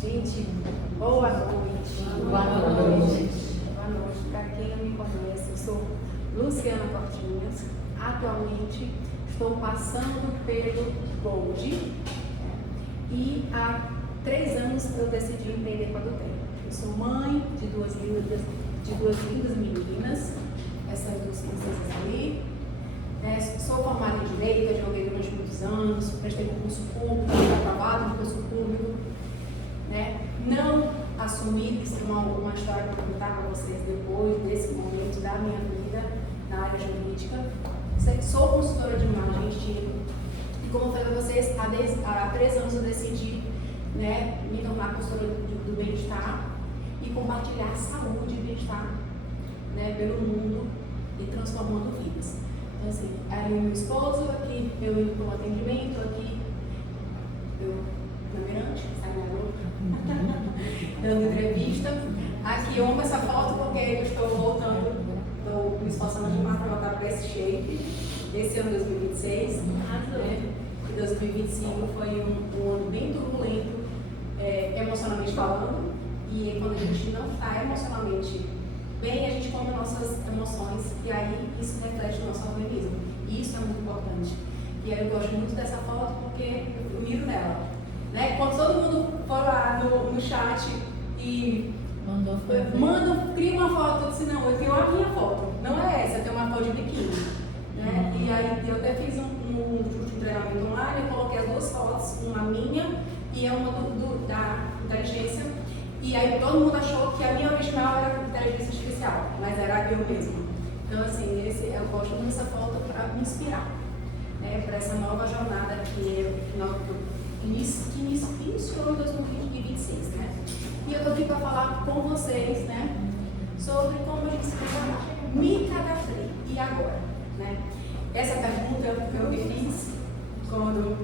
Gente, boa noite. Boa noite. Boa noite. Para quem não me conhece, eu sou Luciana Cortinhas. Atualmente estou passando pelo Gold e há 3 anos eu decidi empreender com a Dutempo. Eu sou mãe de duas lindas meninas, essas 2 princesas ali. Sou formada em Direito, joguei durante muitos anos, prestei concurso público, fui aprovada no concurso público. Não assumi uma história para contar para vocês depois desse momento da minha vida na área jurídica. Sou consultora de imagem e estilo. E como eu falei para vocês, há 3 anos eu decidi me tornar consultora do bem-estar e compartilhar saúde e bem-estar pelo mundo e transformando vidas. Então, assim, aí o meu esposo aqui, eu indo para um atendimento aqui, eu na Mirante, sabe, dando entrevista. Aqui eu amo essa foto porque eu estou voltando, estou me esforçando demais para voltar para esse shape. Esse ano 2026, e 2025 foi um ano bem turbulento, emocionalmente falando, e quando a gente não está emocionalmente bem, a gente conta nossas emoções e aí isso reflete no nosso organismo. E isso é muito importante. E aí eu gosto muito dessa foto porque eu miro nela. Quando todo mundo for lá no chat e cria uma foto, eu disse, não, eu tenho a minha foto, não é essa, eu tenho uma foto de biquíni. E aí eu até fiz um treinamento online, eu coloquei as 2 fotos, uma minha e uma da inteligência. E aí todo mundo achou que a minha original era inteligência artificial, mas era eu mesma. Então assim, eu gosto muito dessa foto para me inspirar, para essa nova jornada que iniciou em 2026, E eu estou aqui para falar com vocês, sobre como a gente se prepara. Me cadastrei, e agora, Essa pergunta eu me fiz quando,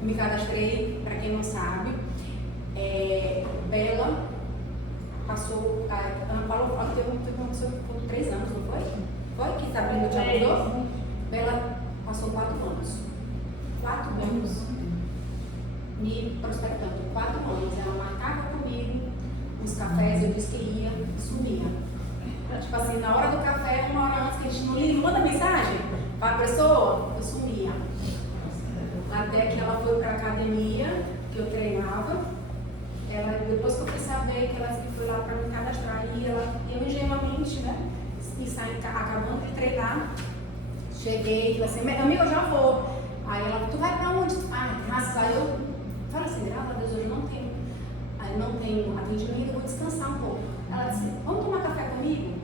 me cadastrei, para quem não sabe. Bela passou, a Ana Paula teve uma pessoa por 3 anos, não foi? Foi que Sabrina te ajudou? Bela passou 4 anos. 4 anos me prospectando. 4 anos. Ela marcava comigo os cafés, eu disse que ia, sumia. Tipo assim, na hora do café, 1 hora antes que a gente não liga, manda mensagem para a pessoa, eu sumia. Até que ela foi para a academia, que eu treinava. Depois que eu fui saber que ela foi lá para me cadastrar, e eu ingenuamente, acabando de treinar, cheguei e falei assim, amiga, eu já vou. Aí ela, tu vai para onde? Graças a Deus, eu falei assim, graças a Deus, hoje eu não tenho atendimento, eu vou descansar um pouco. Ela disse, vamos tomar café comigo?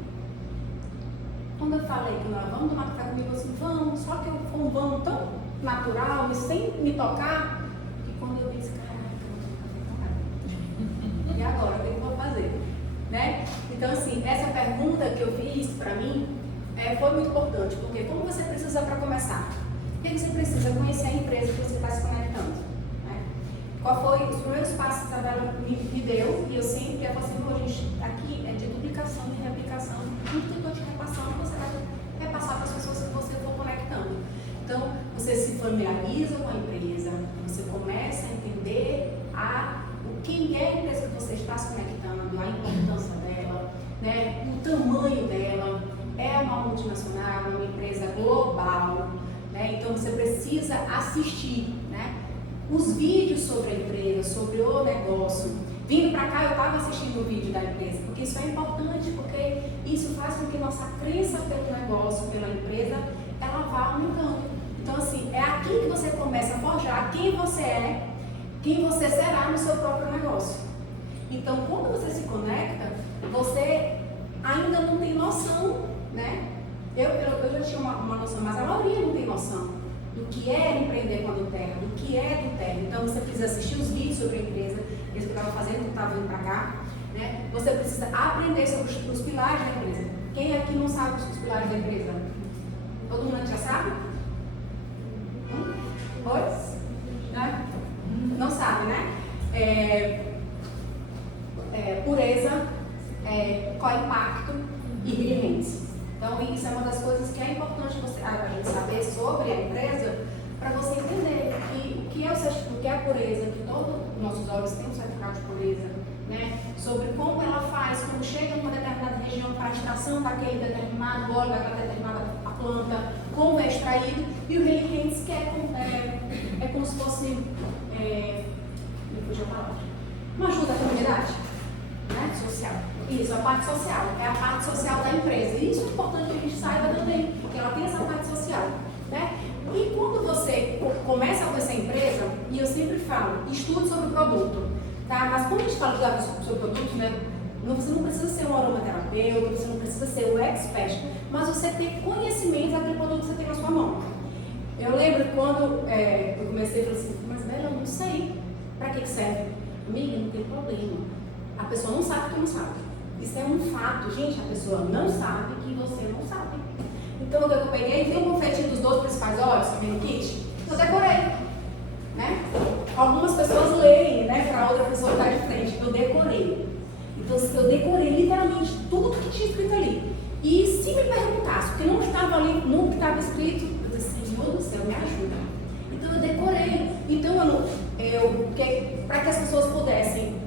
Quando eu falei que nós vamos tomar café comigo, eu disse, vamos, só que foi um vamos tão natural, sem me tocar, que quando eu disse, e agora, o que eu vou fazer? Então, assim, essa pergunta que eu fiz para mim foi muito importante, porque como você precisa para começar? O que você precisa? Conhecer a empresa que você está se conectando. Qual foi os primeiros passos que a Isabela me deu? E eu sempre falo assim, gente, aqui é de duplicação e reaplicação. Tudo que eu estou te repassando, você vai repassar para as pessoas que você for conectando. Então, você se familiariza com a empresa, você começa a entender quem é a empresa que você está se conectando, a importância dela, o tamanho dela. É uma multinacional, uma empresa global, então você precisa assistir os vídeos sobre a empresa, sobre o negócio. Vindo para cá, eu estava assistindo o vídeo da empresa, porque isso é importante, porque isso faz com que nossa crença pelo negócio, pela empresa, ela vá aumentando. Então, assim, é aqui que você começa a forjar quem você é, quem você será no seu próprio negócio. Então, quando você se conecta, você ainda não tem noção, Eu já tinha uma noção, mas a maioria não tem noção do que é empreender com a Duterra, do que é Duterra. Então, você precisa assistir os vídeos sobre a empresa, que eu estava fazendo, que eu estava vindo para cá, Você precisa aprender sobre os pilares da empresa. Quem aqui não sabe os pilares da empresa? Todo mundo já sabe? Pois? Não sabe, pureza, qual é o impacto e resiliência. Então, isso é uma das coisas que é importante a gente saber sobre a empresa, para você entender o que que é a pureza, que todos os nossos óleos têm um certificado de pureza, né? Sobre como ela faz, quando chega em uma determinada região para a extração daquele determinado óleo, daquela determinada planta, como é extraído, e o Healing Hands, que é como se fosse, me fugiu a palavra, uma ajuda à comunidade, né? Social. Isso, a parte social, é a parte social da empresa. E isso é importante que a gente saiba também, porque ela tem essa parte social, né? E quando você começa a conhecer a empresa, e eu sempre falo, estude sobre o produto, tá? Mas quando a gente fala sobre o produto, né? Você não precisa ser um aromaterapeuta, você não precisa ser o expert, mas você ter conhecimento daquele produto que você tem na sua mão. Eu lembro quando eu comecei a falar assim, mas velho, eu não sei para que serve. Amiga, não tem problema. A pessoa não sabe que não sabe. Isso é um fato, gente, a pessoa não sabe que você não sabe. Então, o que eu peguei, tem um confetinho dos 12 principais óleos, também no kit, eu decorei, né? Algumas pessoas leem, né, para outra pessoa que está de frente, eu decorei. Então, eu decorei literalmente tudo que tinha escrito ali. E se me perguntasse, porque não estava ali, no que estava escrito, eu disse, Senhor do céu, me ajuda. Então, eu decorei. Então, para que as pessoas pudessem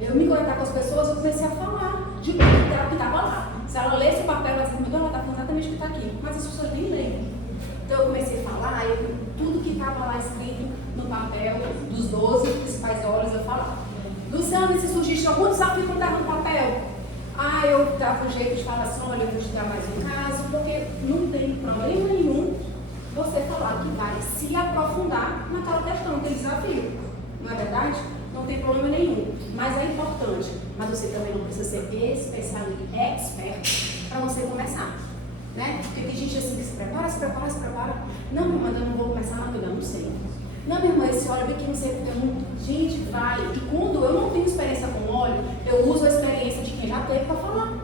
eu me conectar com as pessoas, eu comecei a falar de tudo que estava lá. Se ela lesse o papel, ela disse, ela está falando exatamente o que está aqui. Mas as pessoas nem leem. Então eu comecei a falar, tudo que estava lá escrito no papel, dos 12 principais óleos, eu falava. Luciana, se surgisse algum desafio que estava no papel, eu dava um jeito de falar assim, olha, eu vou te dar mais um caso, porque não tem problema nenhum você falar que vai se aprofundar naquela questão, naquele desafio. Não é verdade? Não tem problema nenhum, mas é importante. Mas você também não precisa ser especialista, expert, para você começar, né? Porque tem gente assim que se prepara. Não, mas eu não vou começar nada, eu não sei. Não, minha irmã, esse óleo aqui não sei porque é muito. Gente, vai. E quando eu não tenho experiência com óleo, eu uso a experiência de quem já teve para falar.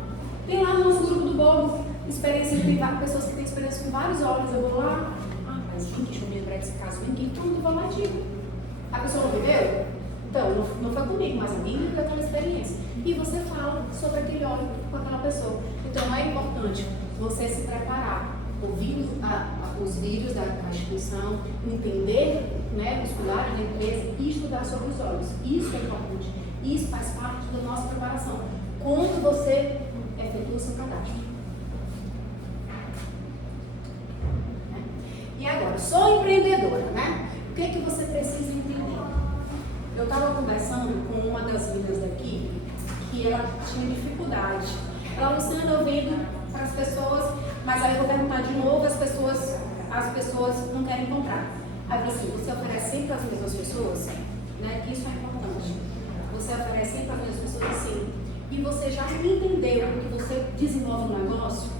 Tem lá no nosso grupo do Bobo, experiência de pessoas que têm experiência com vários óleos. Eu vou lá, mas gente, eu me lembro desse caso, ninguém, tudo vou lá e digo. A pessoa não viveu? Então, não foi comigo, mas a minha viveu aquela experiência. E você fala sobre aquele óleo com aquela pessoa. Então, é importante você se preparar, ouvir os vídeos da instituição, entender, né, os pilares da empresa e estudar sobre os óleos. Isso é importante. Isso faz parte da nossa preparação. Quando você efetua o seu cadastro. E agora, sou empreendedora, né? O que é que você precisa entender? Eu estava conversando com uma das filhas daqui, que ela tinha dificuldade. Ela, Luciana, eu vendo para as pessoas, mas aí eu vou perguntar de novo, as pessoas não querem comprar. Aí eu falei assim, você oferece sempre para as mesmas pessoas? Né? Isso é importante. Você oferece sempre para as mesmas pessoas, sim. E você já entendeu que você desenvolve um negócio?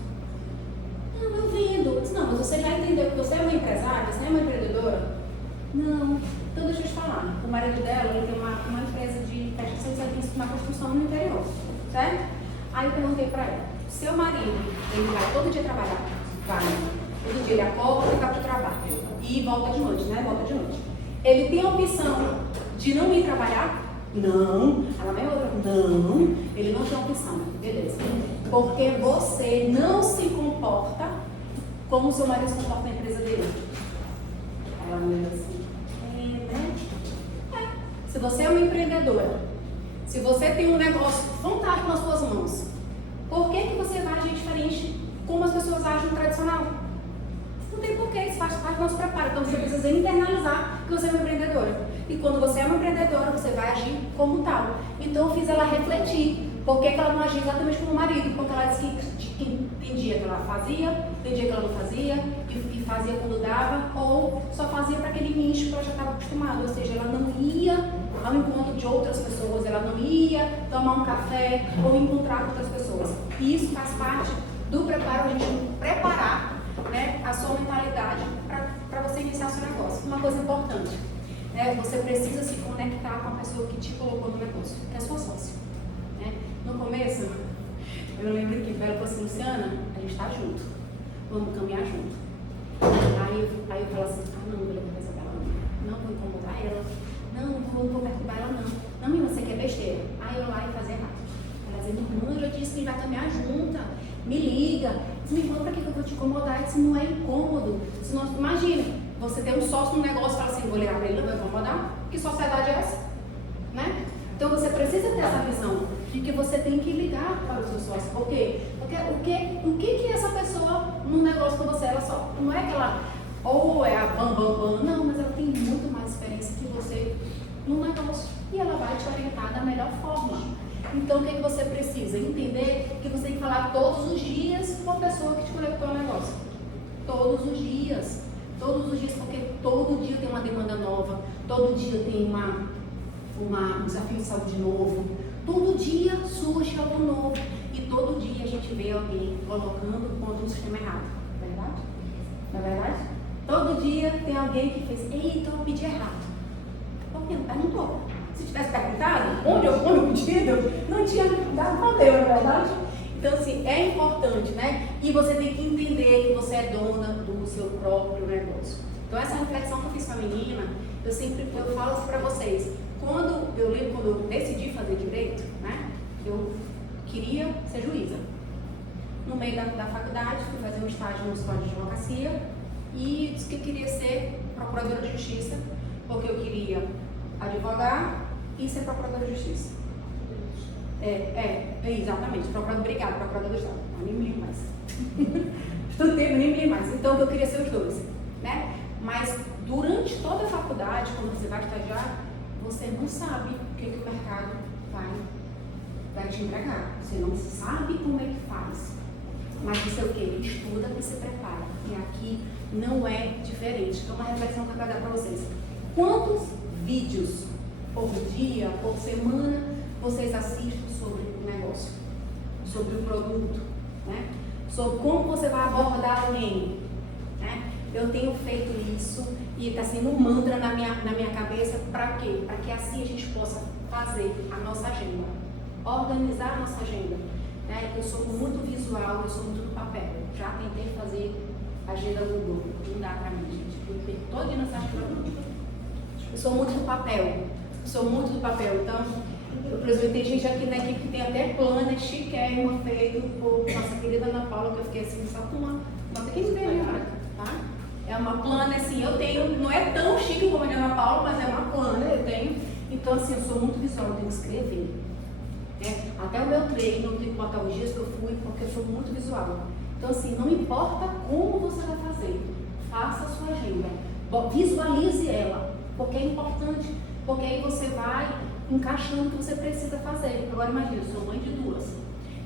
Não, eu vendo. Eu disse, não, mas você já entendeu que você é uma empresária, você é uma empreendedora? Não. Então deixa eu te falar, o marido dela, ele tem uma empresa de prestação de serviço na construção no interior, certo? Aí eu perguntei para ela, seu marido, ele vai todo dia trabalhar? Vai. Todo dia ele acorda e vai para o trabalho. E volta de noite, né? Volta de noite. Ele tem a opção de não ir trabalhar? Não. Ela vem outra, não. Ele não tem opção. Beleza. Porque você não se comporta como o seu marido se comporta na empresa dele. Ela me deu assim. Se você é uma empreendedora, se você tem um negócio fantástico nas suas mãos, por que você vai agir diferente como as pessoas agem no tradicional? Não tem porquê, isso faz parte do nosso preparo. Então você precisa internalizar que você é uma empreendedora. E quando você é uma empreendedora, você vai agir como tal. Então eu fiz ela refletir. Por que ela não agia exatamente como o marido? Porque ela disse que tem dia que ela fazia, tem dia que ela não fazia, e fazia quando dava, ou só fazia para aquele nicho que ela já estava acostumada. Ou seja, ela não ia ao encontro de outras pessoas, ela não ia tomar um café ou encontrar com outras pessoas. E isso faz parte do preparo, a gente preparar, né, a sua mentalidade para você iniciar o seu negócio. Uma coisa importante, né, você precisa se conectar com a pessoa que te colocou no negócio, que é a sua sócia. Né? No começo, eu lembro que ela falou assim, Luciana, a gente está junto, vamos caminhar junto. Aí eu falo assim, não vou levar essa dela não vou incomodar ela, não vou perturbar ela não. Não, menina, você quer besteira? Aí eu lá e fazer errado. Ela dizendo, irmã, eu já disse que a gente vai caminhar junta, me liga. Me fala pra que eu vou te incomodar? Isso não é incômodo. Imagina, você tem um sócio no negócio e fala assim, vou ligar para ele, não vai incomodar? Que sociedade é essa? Né? Então você precisa ter essa visão de que você tem que ligar para o seu sócio. Por quê? Porque o que é essa pessoa no negócio com você? Ela só, não é que ela, ou é a bam, bam, bam, não, mas ela tem muito mais experiência que você no negócio. E ela vai te orientar da melhor forma. Então o que você precisa? Entender que você tem que falar todos os dias com a pessoa que te conectou ao negócio. Todos os dias. Todos os dias, porque todo dia tem uma demanda nova, todo dia tem um desafio de saúde novo, todo dia surge algo novo e todo dia a gente vê alguém colocando contra um sistema errado. Verdade? Não é verdade? Todo dia tem alguém que fez, eita, eu pedi errado. Por que não perguntou? Se tivesse perguntado, onde eu ponho o pedido, não tinha dado problema, não é verdade? Então, assim, é importante, né? E você tem que entender que você é dona do seu próprio negócio. Então, essa reflexão que eu fiz com a menina, eu falo assim pra vocês. Quando eu decidi fazer direito, né? Eu queria ser juíza. No meio da faculdade, fui fazer um estágio no escola de advocacia e disse que eu queria ser procuradora de justiça, porque eu queria advogar e ser procuradora de justiça. Exatamente, procurador do Estado. Não, nem me lembro mais. Estudei, nem me lembro mais. Então eu queria ser os dois, né? Mas durante toda a faculdade, quando você vai estagiar, você não sabe o que o mercado vai te entregar. Você não sabe como é que faz. Mas você o quê? Estuda e se prepara. E aqui não é diferente. Então uma reflexão que eu quero dar para vocês. Quantos vídeos por dia, por semana, vocês assistem sobre o negócio, sobre o produto, né? Sobre como você vai abordar alguém, né? Eu tenho feito isso e está sendo um mantra na minha cabeça. Para quê? Para que assim a gente possa fazer a nossa agenda, organizar a nossa agenda, né? Eu sou muito visual, eu sou muito do papel. Já tentei fazer agenda no Google, não dá para mim, gente. Eu perco todo dia nessa agenda. Eu sou muito do papel, então, por exemplo, tem gente aqui na equipe que tem até planner chiquérrimo feito por nossa querida Ana Paula, que eu fiquei assim, só com uma pequena ideia, tá? É uma planner, assim, eu tenho, não é tão chique como a de Ana Paula, mas é uma planner, eu tenho. Então, assim, eu sou muito visual, eu tenho que escrever. Né? Até o meu treino, eu tenho que botar os dias que eu fui, porque eu sou muito visual. Então, assim, não importa como você vai fazer, faça a sua agenda, visualize ela, porque é importante, porque aí você vai encaixando o que você precisa fazer. Agora imagina, eu sou mãe de duas.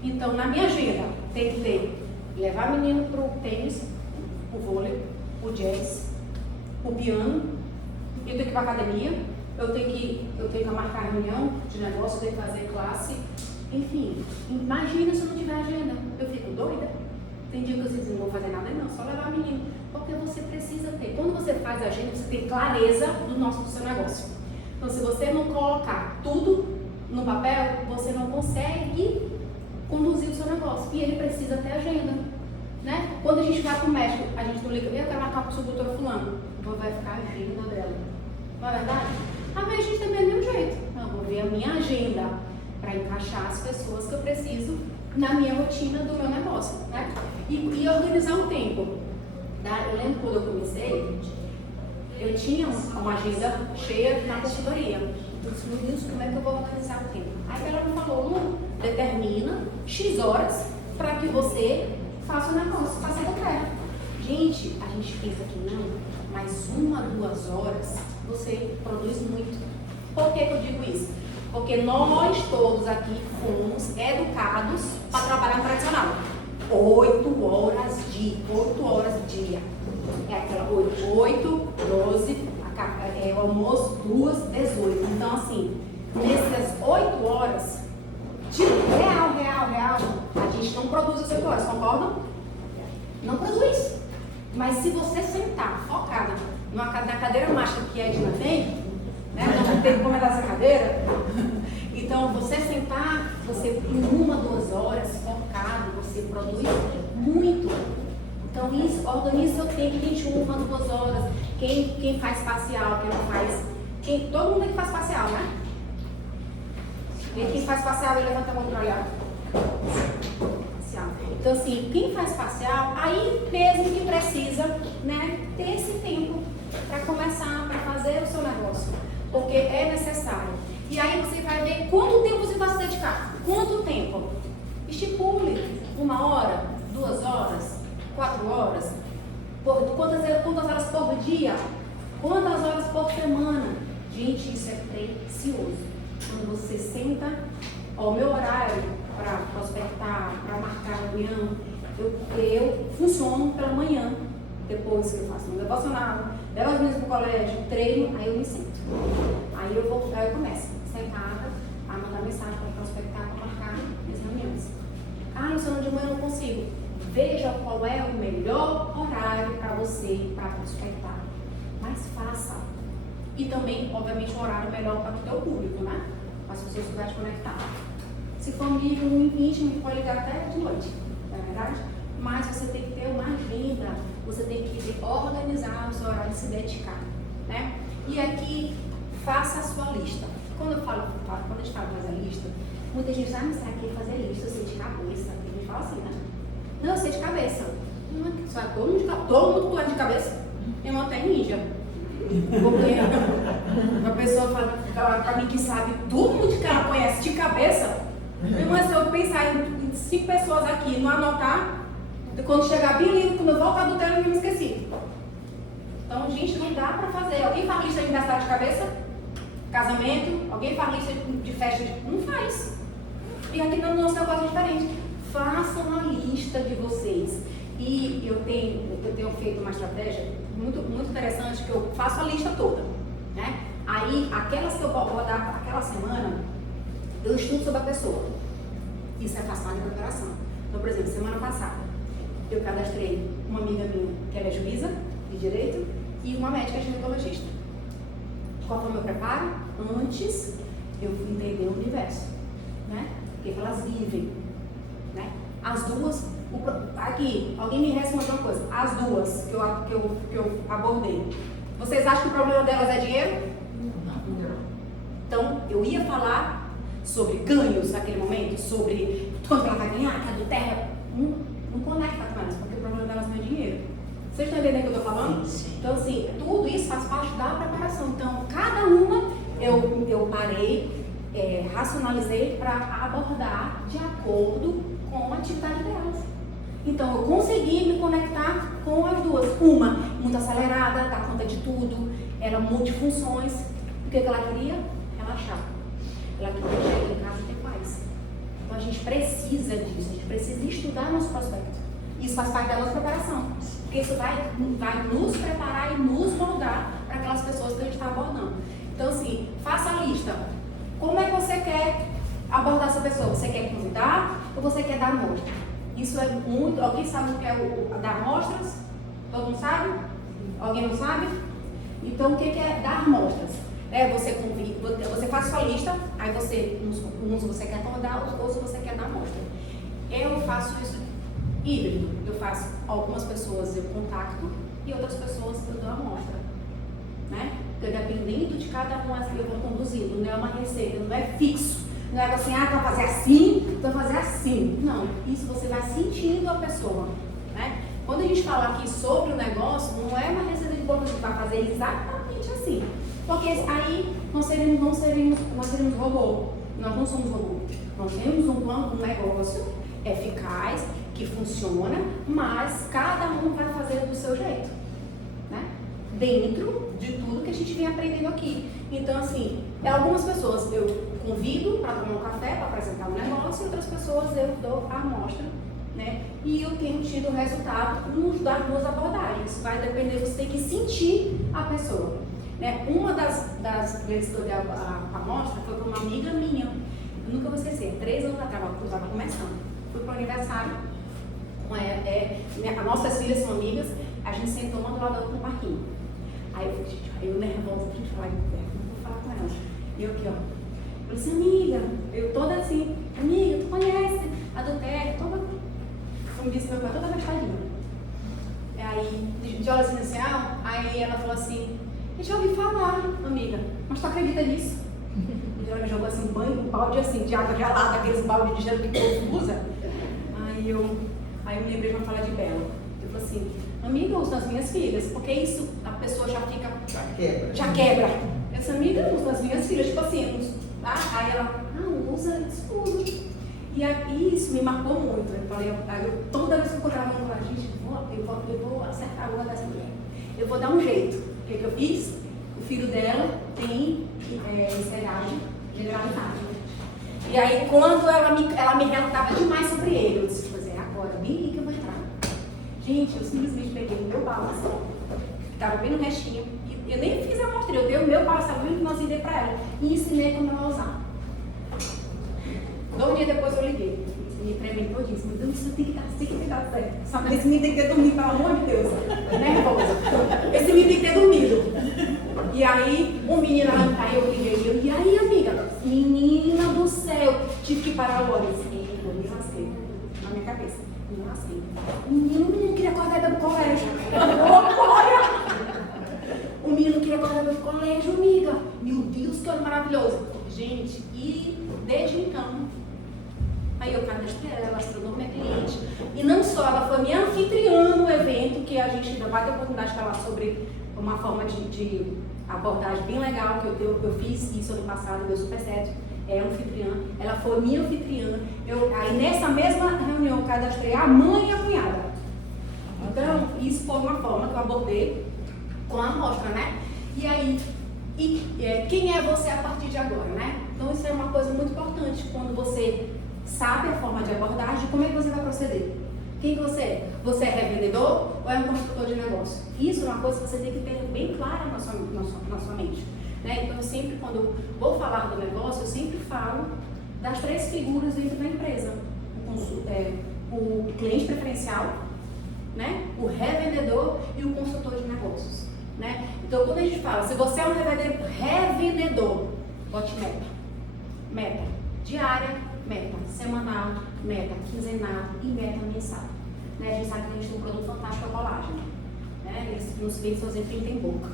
Então, na minha agenda, tem que ter, levar a menina pro tênis, pro vôlei, pro jazz, pro piano, eu tenho que ir pra academia, eu tenho que marcar reunião de negócio, eu tenho que fazer classe, enfim. Imagina se eu não tiver agenda, eu fico doida. Tem dia que eu digo, não vou fazer nada, não, só levar a menina. Porque você precisa ter. Quando você faz a agenda, você tem clareza do seu negócio. Então, se você não colocar tudo no papel, você não consegue conduzir o seu negócio. E ele precisa ter agenda, né? Quando a gente vai para o médico, a gente não liga, eu quero marcar para o doutor fulano. Então vai ficar a agenda dela. Não é verdade? A minha gente também é do mesmo jeito. Não, vou ver a minha agenda para encaixar as pessoas que eu preciso na minha rotina do meu negócio, né? E organizar o tempo. Eu lembro quando eu comecei, eu tinha uma agenda cheia na consultoria. Eu disse, meu Deus, como é que eu vou organizar o tempo? Aí ela me falou, Lu, determina X horas para que você faça o negócio, faça o que eu quero. Gente, a gente pensa que não, mas 1, 2 horas você produz muito. Por que eu digo isso? Porque nós todos aqui fomos educados para trabalhar no tradicional. 8 horas dia. É aquela 8, 12, o almoço, 2, 18. Então, assim, nessas 8 horas, tipo, real, a gente não produz as 8 horas, concordam? Não produz. Mas se você sentar focada na cadeira mágica que a Edna tem, né? Não tem que comentar essa cadeira. Então, você sentar, você em 1, 2 horas, focado, você produz muito. Então, isso, organiza seu tempo, gente, 1, 2 horas. Quem faz parcial, quem não faz. Todo mundo que faz parcial, né? Quem faz parcial, ele levanta a mão para olhar. Parcial. Então, assim, quem faz parcial, aí mesmo que precisa, né, ter esse tempo para começar, para fazer o seu negócio, porque é necessário. E aí você vai ver quanto tempo você vai se dedicar. Quanto tempo? Estipule 1 hora, 2 horas, 4 horas. Quantas horas por dia? Quantas horas por semana? Gente, isso é precioso. Quando você senta, ó, o meu horário para prospectar, para marcar reunião, eu funciono pela manhã, depois que eu faço um devocional, levo as meninas para o colégio, treino, aí eu me sinto. Aí eu começo, sentada, a mandar mensagem para prospectar, para marcar minhas reuniões. Ah, Luciana, de manhã eu não consigo. Veja qual é o melhor horário para você, para prospectar. Mas faça. E também, obviamente, um horário melhor para o teu público, né? Para as pessoas estiverem conectadas. Se for amigo muito íntimo, pode ligar até de noite, não é verdade? Mas você tem que ter uma agenda, você tem que organizar o seu horário e se dedicar, né? E aqui, faça a sua lista. Quando a gente fala fazer lista, muita gente sabe aqui fazer lista, eu sei de cabeça. A gente fala assim, né? Não, eu sei de cabeça. Sabe, todo mundo é de cabeça. Eu até ninja. Porque uma pessoa fala pra mim que sabe tudo de que ela conhece de cabeça. Mas se eu pensar em 5 pessoas aqui, não anotar, quando chegar bem lindo, quando eu voltar do treino, eu me esqueci. Então, gente, não dá pra fazer. Alguém faz lista de aniversário de cabeça? Casamento? Alguém faz lista de festa? Não faz. E aqui no nosso negócio é diferente. Façam a lista de vocês. E eu tenho feito uma estratégia muito interessante, que eu faço a lista toda, né? Aí, aquelas que eu vou dar aquela semana, eu estudo sobre a pessoa. Isso é fácil de preparação. Então, por exemplo, semana passada, eu cadastrei uma amiga minha, que ela é juíza de direito, e uma médica ginecologista. Qual foi o meu preparo? Antes, eu fui entender o universo, né? O que elas vivem, né? As duas, aqui, alguém me responde uma coisa, as duas que eu abordei. Vocês acham que o problema delas é dinheiro? Não. Então, eu ia falar sobre ganhos naquele momento, sobre quanto ela vai ganhar, que a do terra, não conecta com elas, porque o problema delas não é dinheiro. Vocês estão entendendo o que eu estou falando? Sim. Então, assim, tudo isso faz parte da preparação. Então, cada uma eu parei, racionalizei para abordar de acordo com a atividade delas. Então, eu consegui me conectar com as duas. Uma, muito acelerada, dá conta de tudo, era multifunções. O que ela queria? Relaxar. Ela queria chegar em casa e ter paz. Então, a gente precisa disso, a gente precisa estudar nosso prospecto. Isso faz parte da nossa preparação. Porque isso vai nos preparar e nos moldar para aquelas pessoas que a gente está abordando. Então, assim, faça a lista. Como é que você quer abordar essa pessoa? Você quer convidar ou você quer dar amostra? Isso é muito... Alguém sabe o que é dar amostras? Todo mundo sabe? Alguém não sabe? Então, o que é dar amostras? Você convida, você faz sua lista, aí uns você quer convidar, outros você quer dar amostra. Eu faço isso híbrido. Eu faço algumas pessoas eu contacto e outras pessoas eu dou amostra, né? Porque dependendo de cada um eu vou conduzindo, não é uma receita, não é fixo, não é assim, tu vai fazer assim, tu vai fazer assim. Não, isso você vai sentindo a pessoa, né? Quando a gente fala aqui sobre o negócio, não é uma receita de bolo que a gente vai fazer exatamente assim, porque aí nós seremos robô. Nós não somos robô. Nós temos um negócio eficaz, que funciona, mas cada um vai fazer do seu jeito, né? Dentro de tudo que a gente vem aprendendo aqui. Então, assim, algumas pessoas eu convido para tomar um café, para apresentar um negócio, e outras pessoas eu dou a amostra, né? E eu tenho tido resultado das duas abordagens. Vai depender, você tem que sentir a pessoa, né? Uma das vezes que eu dei a amostra foi com uma amiga minha. Eu nunca vou esquecer, 3 anos atrás, eu estava começando. Fui para o aniversário. As nossas filhas são amigas, a gente sentou uma do lado da outra no parquinho. Aí eu nervosa, a gente falou, não vou falar com ela. E eu aqui, ó. Eu falei assim, amiga, eu toda assim, amiga, tu conhece a do Terra, toda, como disse meu pai, toda gastadinha. Aí, de olhos inicial, aí ela falou assim, eu já ouvi falar, amiga, mas tu acredita nisso? E ela me jogou assim, um balde assim, de água gelada, aqueles baldes de gelo que o povo usa. Aí eu me lembrei de uma fala de Bela. Eu falei assim, amiga, uso nas minhas filhas, porque isso a pessoa já fica. Já quebra. Essa amiga, uso nas minhas filhas, tipo assim, aí ela, usa, usa. E aí, isso me marcou muito. Eu falei, toda vez que eu encontrava uma gente, eu vou acertar uma dessa mulher. Eu vou dar um jeito. O que eu fiz? O filho dela tem ansiedade generalizada. E aí, quando ela me relatava demais sobre ele, eu disse, pois é, agora, bem aí que eu vou entrar. Gente, eu simplesmente peguei o meu bálsamo, que estava bem no restinho, e eu nem fiz a amostra, eu dei o meu bálsamo e nós dei para ela, e ensinei como ela usar. 2 dias depois eu liguei, me tremei todinho, meu Deus, isso tem que dar certo. Só que esse menino tem que ter dormido, pelo amor de Deus, nervosa. Esse menino tem que ter dormido. E aí, um menino lá, eu liguei, e aí, amiga, menina do céu, tive que parar o olho, eu me lasquei, na minha cabeça, me lasquei. O menino queria acordar e ir pro colégio. O menino queria acordar e ir pro colégio, amiga. Meu Deus, que ano maravilhoso. Gente, e desde então, aí eu cadastrei ela, se tornou minha cliente. E não só, ela foi minha anfitriã no evento, que a gente ainda vai ter a oportunidade de falar sobre uma forma de abordagem bem legal, que eu fiz isso ano passado, deu super certo. É anfitriã, ela foi minha anfitriã. Aí nessa mesma reunião eu cadastrei a mãe e a cunhada. Então, isso foi uma forma que eu abordei com a amostra, né? E aí, quem é você a partir de agora, né? Então, isso é uma coisa muito importante quando você sabe a forma de abordagem, como é que você vai proceder. Quem que você é? Você é revendedor ou é um construtor de negócio? Isso é uma coisa que você tem que ter bem clara na sua mente. Né? Então, eu sempre, quando eu vou falar do negócio, eu sempre falo das 3 figuras dentro da empresa. O cliente preferencial, né? O revendedor e o consultor de negócios. Né? Então, quando a gente fala, se você é um revendedor, bote meta. Meta diária, meta semanal, meta quinzenal e meta mensal. Né? A gente sabe que a gente tem um produto fantástico, a colágeno. Né? Eles nos vêm fazer 30 em boca.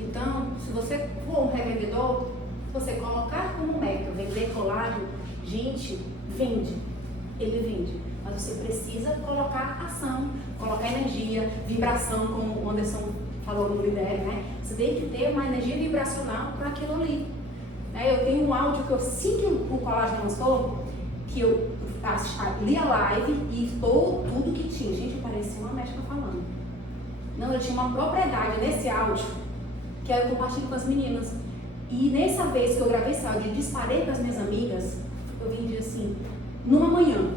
Então, se você for um revendedor, você colocar como meta vender colágeno, gente, vende. Ele vende. Mas você precisa colocar ação, colocar energia, vibração, como o Anderson falou no Lidere, né? Você tem que ter uma energia vibracional para aquilo ali. Eu tenho um áudio que eu, assim que o colágeno lançou, que eu li a live e tudo que tinha. Gente, parecia uma médica falando. Não, eu tinha uma propriedade nesse áudio que eu compartilho com as meninas. E nessa vez que eu gravei esse áudio e disparei para as minhas amigas, eu vendi assim, numa manhã,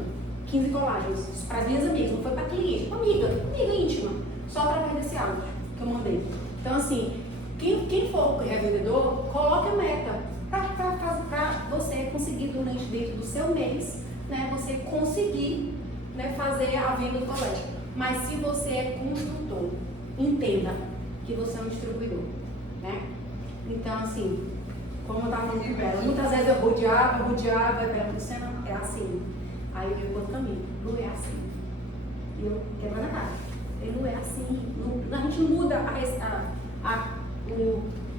15 colágenos para as minhas amigas, não foi para cliente, uma amiga íntima, só através desse áudio que eu mandei. Então, assim, quem for revendedor, coloque a meta para você conseguir durante dentro do seu mês, né, você conseguir, né, fazer a venda do colégio. Mas se você é construtor, entenda que você é um distribuidor, né? Então, assim, como eu estava falando com ela, muitas vezes eu rodeava, e ela disse, não, é assim. Aí eu vi o outro caminho, não é assim. E eu quebrando a cara. Ele não é assim. Não, a gente não muda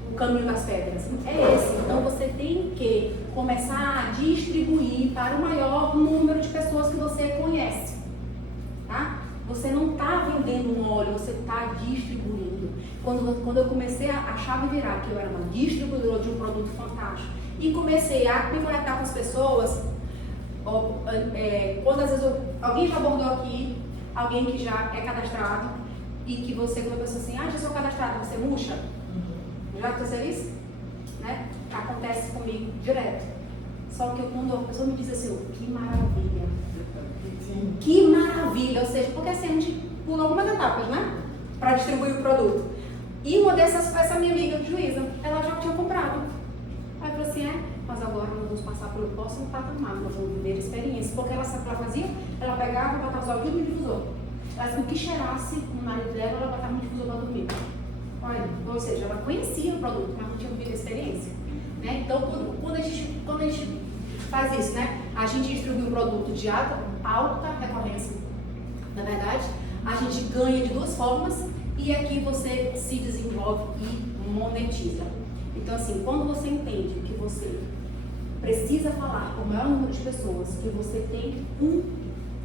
o caminho das pedras. É esse. Então você tem que começar a distribuir para o maior número de pessoas que você conhece. Tá? Você não está vendendo um óleo, você está distribuindo. Quando eu comecei a chave virar, que eu era uma distribuidora de um produto fantástico, e comecei a me conectar com as pessoas, quando às vezes alguém já abordou aqui, alguém que já é cadastrado, e que você, quando a pessoa assim, já sou cadastrado, você murcha? Já aconteceu isso? Né? Acontece comigo direto. Só que quando a pessoa me diz assim, que maravilha. Sim. Que maravilha. Ou seja, porque assim a gente pula algumas etapas, né? Para distribuir o produto. E uma dessas foi essa minha amiga juíza. Ela já tinha comprado. Aí eu falei assim, mas agora nós vamos passar pelo próximo patamar, nós vamos viver experiência. Porque ela sabe o que ela fazia? Ela pegava, botava só tudo no difusor. O que cheirasse no nariz dela, ela botava no difusor para dormir. Olha, ou seja, ela conhecia o produto, mas não tinha vivido a experiência. Né? Então, quando a gente faz isso, né? A gente distribui um produto de alta recorrência. Na verdade, a gente ganha de 2 formas e aqui você se desenvolve e monetiza. Então, assim, quando você entende que você precisa falar com o maior número de pessoas, que você tem um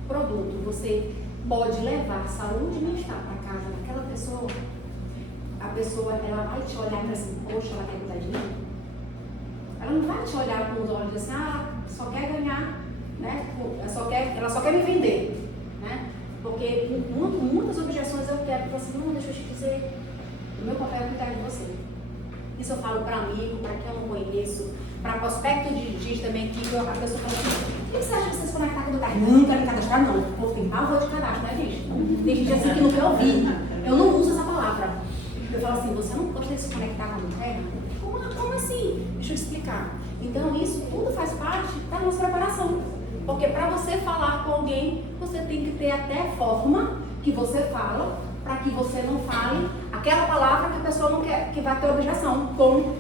produto, você pode levar saúde e bem-estar para casa daquela pessoa, a pessoa ela vai te olhar para assim, poxa, ela quer cuidar de mim? Ela não vai te olhar com os olhos assim, só quer ganhar, né? Ela só quer me vender, né? Porque muitas objeções eu quero, assim, não, deixa eu te dizer, o meu papel é cuidar de você. Isso eu falo para amigo, para quem eu não conheço, para prospecto de gente também, que a pessoa fala assim, o que você acha de você se conectar com o carro? Não quero me cadastrar, não. Vou ter pavor de cadastro, né, gente? Tem gente assim que não quer ouvir. Eu não uso essa palavra. Eu falo assim, você não gosta de se conectar com a terra? Como assim? Deixa eu te explicar. Então, isso tudo faz parte da nossa preparação. Porque para você falar com alguém, você tem que ter até a forma que você fala, para que você não fale aquela palavra que a pessoa não quer, que vai ter objeção, como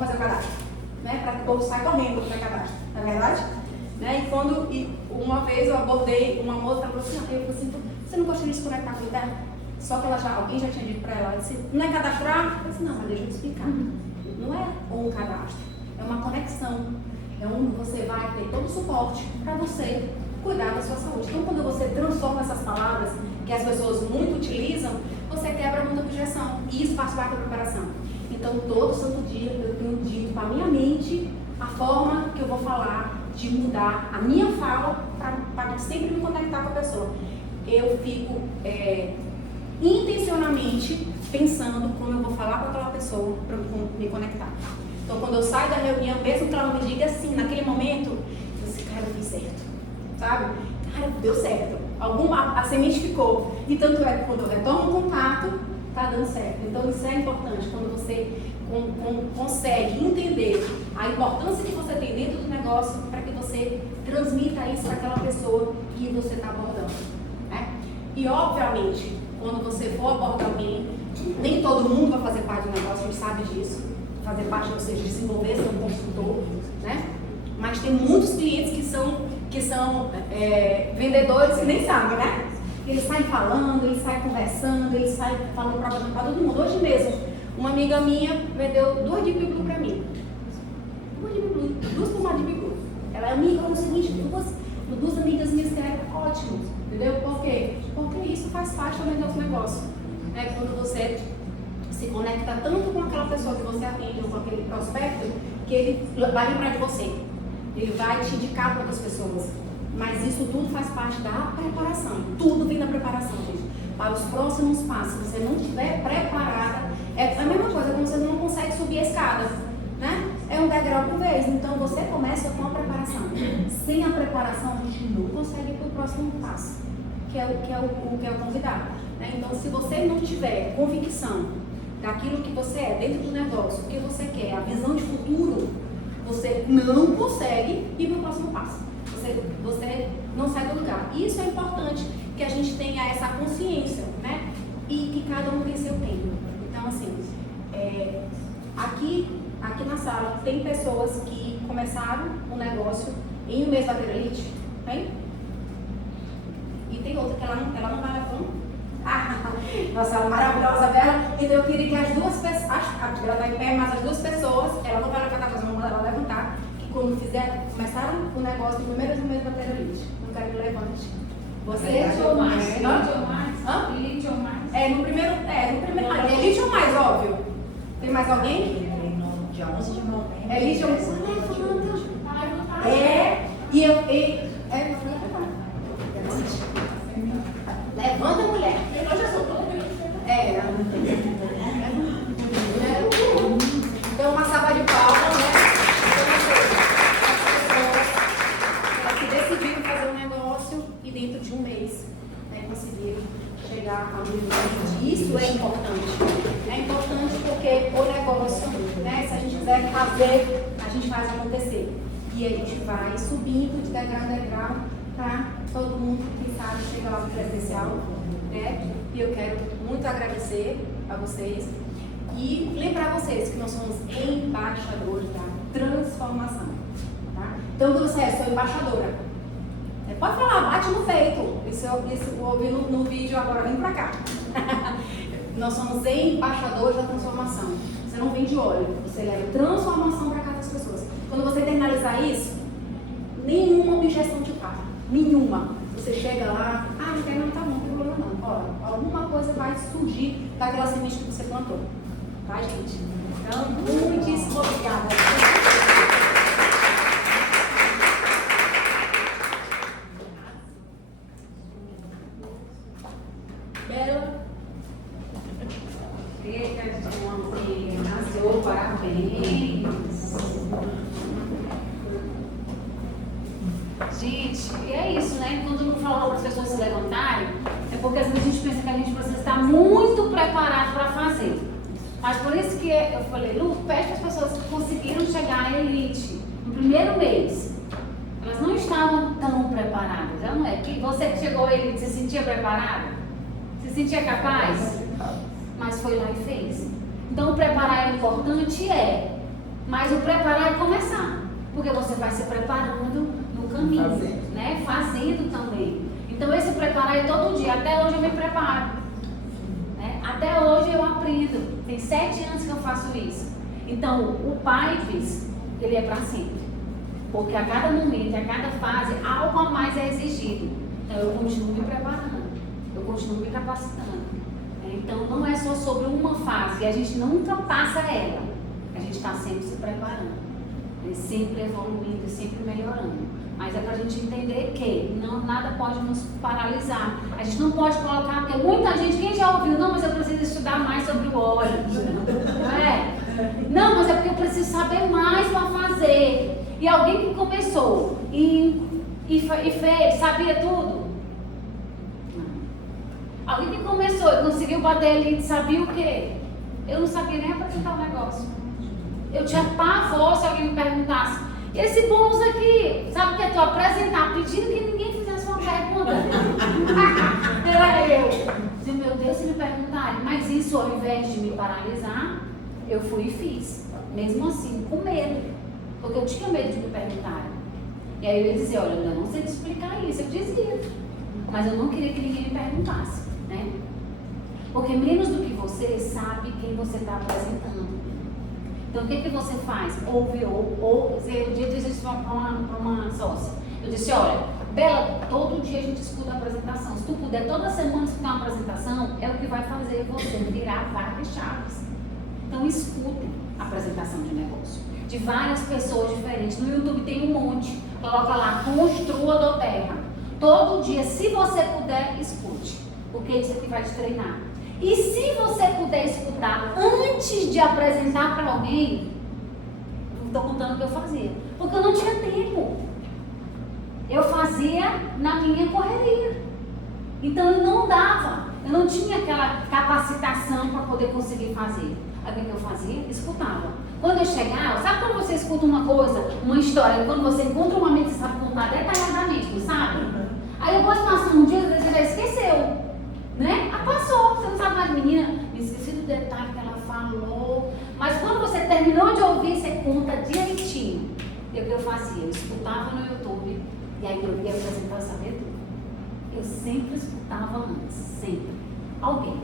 fazer o cadastro, né? Para que o povo saia correndo para o cadastro, não é verdade? Né? E uma vez eu abordei uma moça, ela falou assim, você não gostaria de se conectar com o terra? Só que alguém já tinha dito para ela, disse, não é cadastrar? Eu disse, não, mas deixa eu te explicar. Não é um cadastro, é uma conexão. É onde você vai ter todo o suporte para você cuidar da sua saúde. Então, quando você transforma essas palavras que as pessoas muito utilizam, você quebra muita objeção. E isso faz parte da preparação. Então, todo santo dia eu tenho dito para a minha mente a forma que eu vou falar, de mudar a minha fala para sempre me conectar com a pessoa. Eu fico intencionalmente pensando como eu vou falar para aquela pessoa para me conectar. Então, quando eu saio da reunião, mesmo que ela não me diga assim, naquele momento, eu disse, cara, eu fiz certo, sabe? Cara, deu certo. A semente ficou. E tanto é que quando eu retomo o contato, tá dando certo. Então, isso é importante, quando você consegue entender a importância que você tem dentro do negócio, para que você transmita isso para aquela pessoa que você está abordando, né? E, obviamente, quando você for abordar alguém, nem todo mundo vai fazer parte do negócio, a gente sabe disso. Fazer parte, ou seja, desenvolver, ser um consultor, né? Mas tem muitos clientes que são vendedores que nem sabem, né? Eles saem falando, eles saem conversando, eles saem falando para todo mundo. Hoje mesmo, uma amiga minha vendeu 2 de Biblu para mim. 2 de Biblu, 2 pomadas de Biblu. Ela é amiga, é o seguinte, duas amigas minhas que é ótimo, entendeu? Por quê? Porque isso faz parte também do nosso negócio. Quando você se conecta tanto com aquela pessoa que você atende, ou com aquele prospecto, que ele vai lembrar de você. Ele vai te indicar para outras pessoas. Mas isso tudo faz parte da preparação. Tudo vem da preparação, gente. Para os próximos passos, se você não estiver preparada, é a mesma coisa, como você não consegue subir a escada, né? É um degrau por vez. Então, você começa com a preparação. Sem a preparação, a gente não consegue ir para o próximo passo, que é o convidado. Né? Então, se você não tiver convicção daquilo que você é dentro do negócio, o que você quer, a visão de futuro, você não consegue ir para o próximo passo. Você não sai do lugar. E isso é importante, que a gente tenha essa consciência, né? E que cada um tem seu tempo. Então, assim, aqui na sala tem pessoas que começaram um negócio em um mês da Perelite, tem? E tem outra que ela não vai levando. Nossa, ela é maravilhosa, Bela. Então eu queria que as duas pessoas, ela está em pé, mas as duas pessoas, ela não vai levantar, mas vamos ela levantar, que quando começaram o negócio no primeiro mês da Perelite. Não quero que levante. Você Elite ou mais? Elite ou mais? Elite ou mais? No primeiro. Elite ou mais, óbvio. Tem mais alguém? Dia 11 de novembro. Elite ou mais? Levanta, mulher. Eu já soltou. Então, uma salva de palmas, né? As pessoas que decidiram fazer um negócio e dentro de um mês, né, conseguiram chegar ao nível. Isso é importante. É importante porque o negócio, né, se a gente quiser fazer, a gente faz acontecer. E a gente vai subindo de degrau em degrau para todo mundo, quem sabe, chegar lá no presencial, né? E eu quero muito agradecer a vocês e lembrar vocês que nós somos embaixadores da transformação, tá? Então, quando você sou embaixadora, pode falar, bate no peito. Isso eu ouvi no vídeo agora, vem pra cá. Nós somos embaixadores da transformação. Você não vende óleo, você leva transformação para cada das pessoas. Quando você internalizar isso, nenhuma objeção te para. Nenhuma. Você chega lá, não quero não surgir daquela semente que você plantou. Tá, gente? Então, muitíssimo obrigada. Bela. Eita, gente, nasceu, parabéns. Gente, e é isso, né? Quando eu falo para as pessoas se levantarem, é porque às vezes a gente pensa que a gente precisa estar muito preparado para fazer. Mas por isso que eu falei, Lu, pede para as pessoas que conseguiram chegar à elite no primeiro mês. Elas não estavam tão preparadas, não é? Que você que chegou à elite, se sentia preparado? Se sentia capaz? Mas foi lá e fez. Então o preparar é importante, mas o preparar é começar. Porque você vai se preparando no caminho, né? Fazendo também. Então esse preparar é todo dia. Até hoje eu me preparo, né? Até hoje eu aprendo. Tem 7 anos que eu faço isso. Então o PIPES, ele é para sempre. Porque a cada momento, a cada fase, algo a mais é exigido. Então eu continuo me preparando. Eu continuo me capacitando. Então não é só sobre uma fase. A gente nunca passa ela. A gente está sempre se preparando. Sempre evoluindo, sempre melhorando. Mas é para a gente entender que nada pode nos paralisar. A gente não pode colocar, porque muita gente, quem já ouviu, não, mas eu preciso estudar mais sobre o óleo. Não é? Não, mas é porque eu preciso saber mais para fazer. E alguém que começou e fez, sabia tudo? Não. Alguém que começou e conseguiu bater ali, sabia o quê? Eu não sabia nem apresentar o negócio. Eu tinha pavor se alguém me perguntasse, e esse bônus aqui, sabe o que é tu apresentar, pedindo que ninguém fizesse uma pergunta? Era eu. Dizia, meu Deus, se me perguntarem, mas isso ao invés de me paralisar, eu fui e fiz. Mesmo assim, com medo, porque eu tinha medo de me perguntarem. E aí eu ia dizer, olha, eu não sei te explicar isso, eu dizia, mas eu não queria que ninguém me perguntasse, né? Porque menos do que você sabe quem você está apresentando. Então, o que você faz? Ouve, ou um dia eu disse isso para uma sócia. Eu disse, olha, Bela, todo dia a gente escuta a apresentação. Se tu puder toda semana escutar uma apresentação, é o que vai fazer você virar várias chaves. Então, escutem a apresentação de negócio. De várias pessoas diferentes. No YouTube tem um monte. Coloca lá, Construa do Terra. Todo dia, se você puder, escute. Porque isso aqui vai te treinar. E se você puder escutar antes de apresentar para alguém, não estou contando o que eu fazia, porque eu não tinha tempo. Eu fazia na minha correria. Então eu não dava, eu não tinha aquela capacitação para poder conseguir fazer. Aí o que eu fazia? Escutava. Quando eu chegava, sabe quando você escuta uma coisa, uma história, quando você encontra uma mente, você sabe contar detalhadamente, não sabe? Aí depois passa um dia, você já esqueceu. Né? Passou, você não sabe mais, menina, me esqueci do detalhe que ela falou. Mas quando você terminou de ouvir, você conta direitinho. E o que eu fazia? Eu escutava no YouTube e aí eu ia apresentar, saber tudo. Eu sempre escutava antes, sempre. Alguém.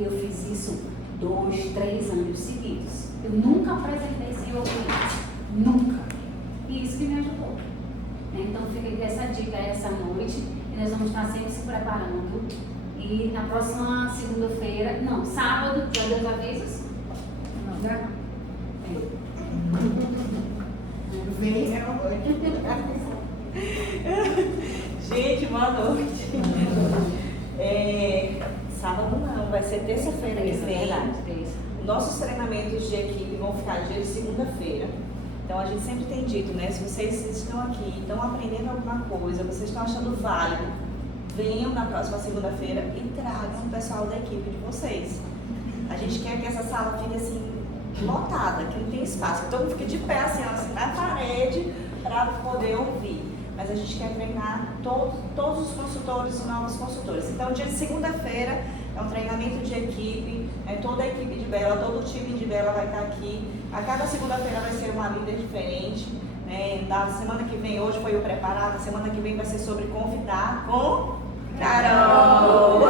E eu fiz isso 2, 3 anos seguidos. Eu nunca apresentei sem ouvir isso. Nunca. E isso que me ajudou. Então fica aqui essa dica essa noite e nós vamos estar sempre se preparando. E na próxima segunda-feira, não, sábado, já deu os avisos? Não, já? Vem. Gente, boa noite. Sábado não, vai ser terça-feira que vem. Nossos treinamentos de equipe vão ficar dia de segunda-feira. Então a gente sempre tem dito, né? Se vocês estão aqui, estão aprendendo alguma coisa, vocês estão achando válido, venham na próxima segunda-feira e tragam o pessoal da equipe de vocês. A gente quer que essa sala fique assim, lotada, que não tem espaço, que todo mundo fique de pé assim na parede para poder ouvir. Mas a gente quer treinar todos os consultores e novos consultores. Então, dia de segunda-feira é um treinamento de equipe, toda a equipe de Bela, todo o time de Bela vai estar aqui. A cada segunda-feira vai ser uma líder diferente. Na semana que vem, hoje foi o preparado, a semana que vem vai ser sobre convidar com Carol.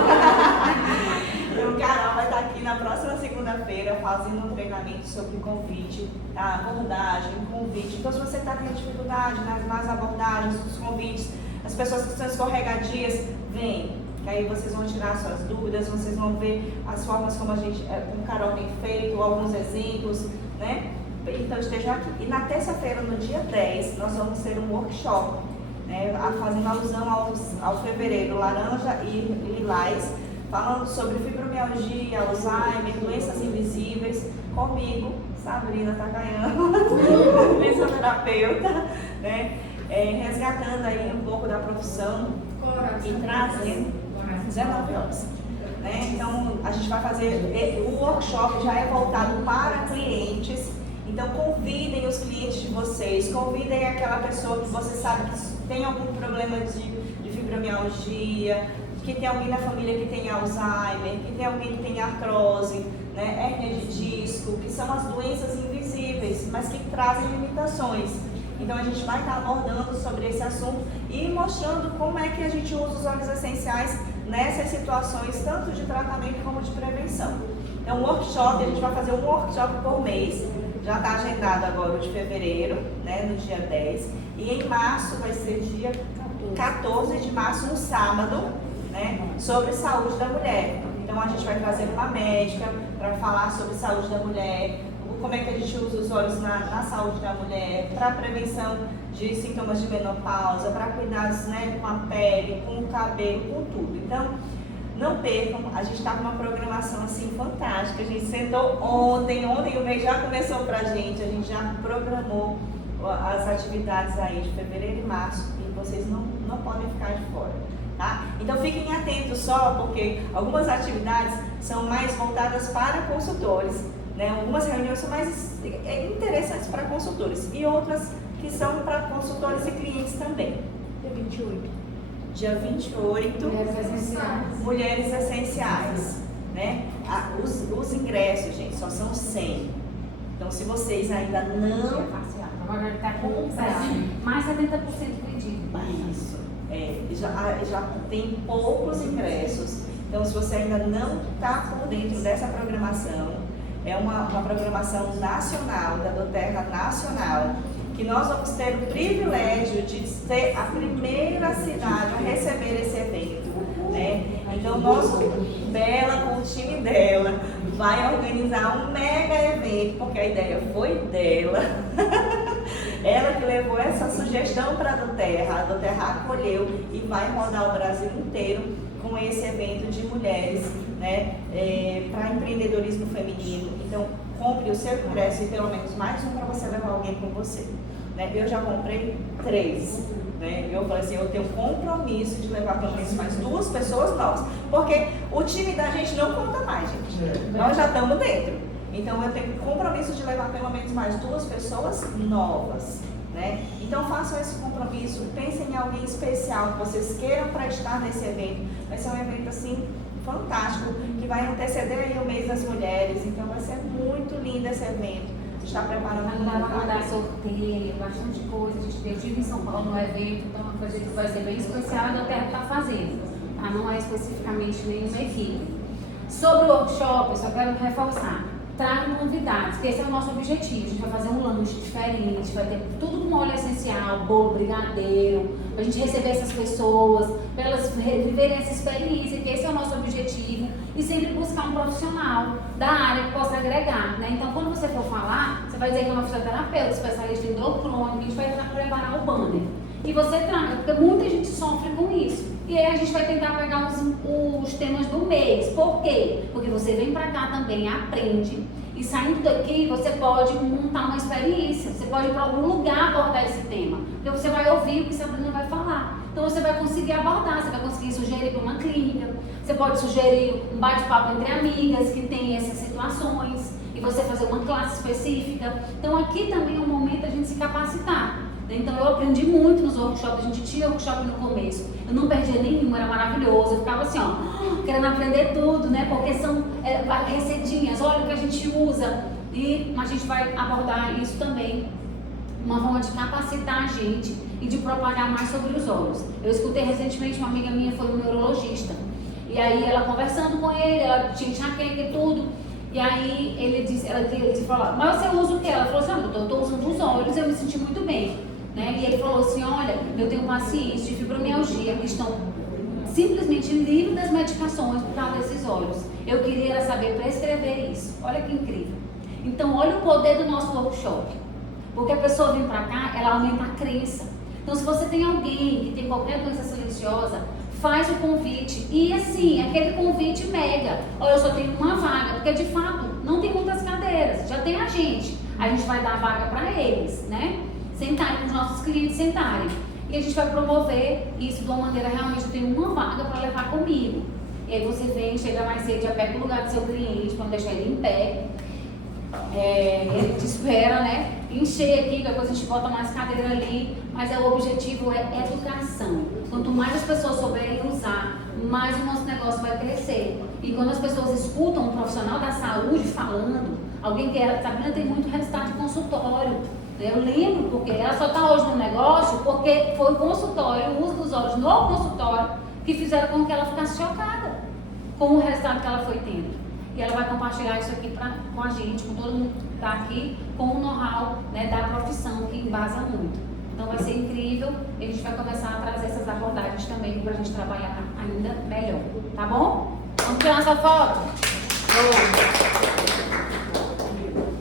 Então, Carol vai estar aqui na próxima segunda-feira fazendo um treinamento sobre convite, tá? Abordagem, convite. Então, se você está tendo dificuldade nas abordagens, nos convites, as pessoas que estão escorregadias, vem. que aí vocês vão tirar suas dúvidas, vocês vão ver as formas como como Carol tem feito, alguns exemplos, né? Então estejam aqui. E na terça-feira, no dia 10, nós vamos ter um workshop, né, fazendo alusão ao fevereiro laranja e lilás, falando sobre fibromialgia, Alzheimer, doenças invisíveis, comigo, Sabrina Takayama, fisioterapeuta, né, resgatando aí um pouco da profissão e trazendo 19 horas. Né? Então, a gente vai fazer, o workshop já é voltado para clientes, então convidem os clientes de vocês, convidem aquela pessoa que você sabe que tem algum problema de fibromialgia, que tem alguém na família que tem Alzheimer, que tem alguém que tem artrose, né, hérnia de disco, que são as doenças invisíveis, mas que trazem limitações. Então a gente vai estar abordando sobre esse assunto e mostrando como é que a gente usa os óleos essenciais nessas situações, tanto de tratamento como de prevenção. Então o workshop, a gente vai fazer um workshop por mês, já está agendado agora o de fevereiro, né, no dia 10, e em março vai ser dia 14 de março, um sábado, né, sobre saúde da mulher. Então a gente vai trazer uma médica para falar sobre saúde da mulher, como é que a gente usa os óleos na saúde da mulher, para prevenção de sintomas de menopausa, para cuidados, né, com a pele, com o cabelo, com tudo. Então, não percam, a gente está com uma programação assim fantástica. A gente sentou ontem o mês já começou pra gente, a gente já programou as atividades aí de fevereiro e março e vocês não podem ficar de fora. Tá? Então fiquem atentos só, porque algumas atividades são mais voltadas para consultores, né? Algumas reuniões são mais interessantes para consultores e outras que são para consultores e clientes também. Dia 28. Dia 28, Mulheres Essenciais, né? Os ingressos, gente, só são 100. Então, se vocês ainda não... Agora está com mais 70% vendido. Isso. Já tem poucos ingressos. Então, se você ainda não está por dentro dessa programação, é uma programação nacional, da doTERRA nacional, que nós vamos ter o privilégio de ser a primeira cidade a receber esse evento, né? Então, Bela, com o time dela, vai organizar um mega evento, porque a ideia foi dela. Ela que levou essa sugestão para a doTERRA acolheu e vai rodar o Brasil inteiro com esse evento de mulheres, né, para empreendedorismo feminino. Então, compre o seu ingresso e pelo menos mais um para você levar alguém com você. Né? Eu já comprei 3. Né? Eu falei assim, eu tenho compromisso de levar pelo menos mais 2 pessoas novas, porque o time da gente não conta mais, gente. Nós já estamos dentro. Então eu tenho compromisso de levar pelo menos mais 2 pessoas novas. Né? Então façam esse compromisso, pensem em alguém especial que vocês queiram para estar nesse evento. Vai ser um evento assim fantástico, que vai anteceder aí o mês das mulheres, então vai ser muito lindo esse evento. A gente está preparando mandar sorteio, bastante coisa. Eu estive em São Paulo no evento, então é uma coisa que vai ser bem especial, a doTERRA está fazendo, tá? Não é especificamente nenhuma equipe. Sobre o workshop, eu só quero reforçar. Tragam convidados, que esse é o nosso objetivo. A gente vai fazer um lanche diferente, vai ter tudo com óleo essencial, bolo, brigadeiro, para a gente receber essas pessoas, para elas viverem essa experiência, que esse é o nosso objetivo, e sempre buscar um profissional da área que possa agregar, né? Então, quando você for falar, você vai dizer que é uma fisioterapeuta, especialista em dor crônica, a gente vai preparar o banner. E você traga, porque muita gente sofre com isso. E aí a gente vai tentar pegar os temas do mês. Por quê? Porque você vem pra cá também, aprende. E saindo daqui, você pode montar uma experiência. Você pode ir para algum lugar abordar esse tema. Porque você vai ouvir o que Sabrina vai falar. Então você vai conseguir abordar, você vai conseguir sugerir para uma clínica. Você pode sugerir um bate-papo entre amigas que tem essas situações. E você fazer uma classe específica. Então aqui também é um momento da gente se capacitar. Então eu aprendi muito nos workshops, a gente tinha workshop no começo, eu não perdia nenhum, era maravilhoso, eu ficava assim, ó, querendo aprender tudo, né, porque são receitinhas, olha o que a gente usa, e a gente vai abordar isso também, uma forma de capacitar a gente e de propagar mais sobre os óleos. Eu escutei recentemente, uma amiga minha foi um neurologista, e aí ela conversando com ele, ela tinha enxaqueca e tudo, e aí ele disse, falou, mas você usa o quê? Ela falou assim, eu estou usando os óleos, eu me senti muito bem. Né? E ele falou assim, olha, eu tenho pacientes de fibromialgia que estão simplesmente livre das medicações por causa desses olhos. Eu queria era saber prescrever isso. Olha que incrível. Então, olha o poder do nosso workshop. Porque a pessoa vem para cá, ela aumenta a crença. Então, se você tem alguém que tem qualquer doença silenciosa, faz o convite. E assim, aquele convite mega. Olha, eu só tenho uma vaga, porque de fato não tem muitas cadeiras, já tem a gente vai dar vaga para eles, né? Sentarem, para os nossos clientes sentarem. E a gente vai promover isso de uma maneira realmente, eu tenho uma vaga para levar comigo. E aí você vem, chega mais cedo, já pega o lugar do seu cliente, para não deixar ele em pé. Ele te espera, né? Encher aqui, depois a gente bota mais cadeira ali, mas o objetivo é educação. Quanto mais as pessoas souberem usar, mais o nosso negócio vai crescer. E quando as pessoas escutam um profissional da saúde falando, alguém que era, Sabrina tem muito resultado de consultório. Eu lembro, porque ela só está hoje no negócio porque foi o consultório, o uso dos olhos no consultório, que fizeram com que ela ficasse chocada com o resultado que ela foi tendo. E ela vai compartilhar isso aqui com a gente, com todo mundo que está aqui, com o know-how, né, da profissão, que embasa muito. Então vai ser incrível e a gente vai começar a trazer essas abordagens também para a gente trabalhar ainda melhor. Tá bom? Vamos tirar nossa foto? Boa.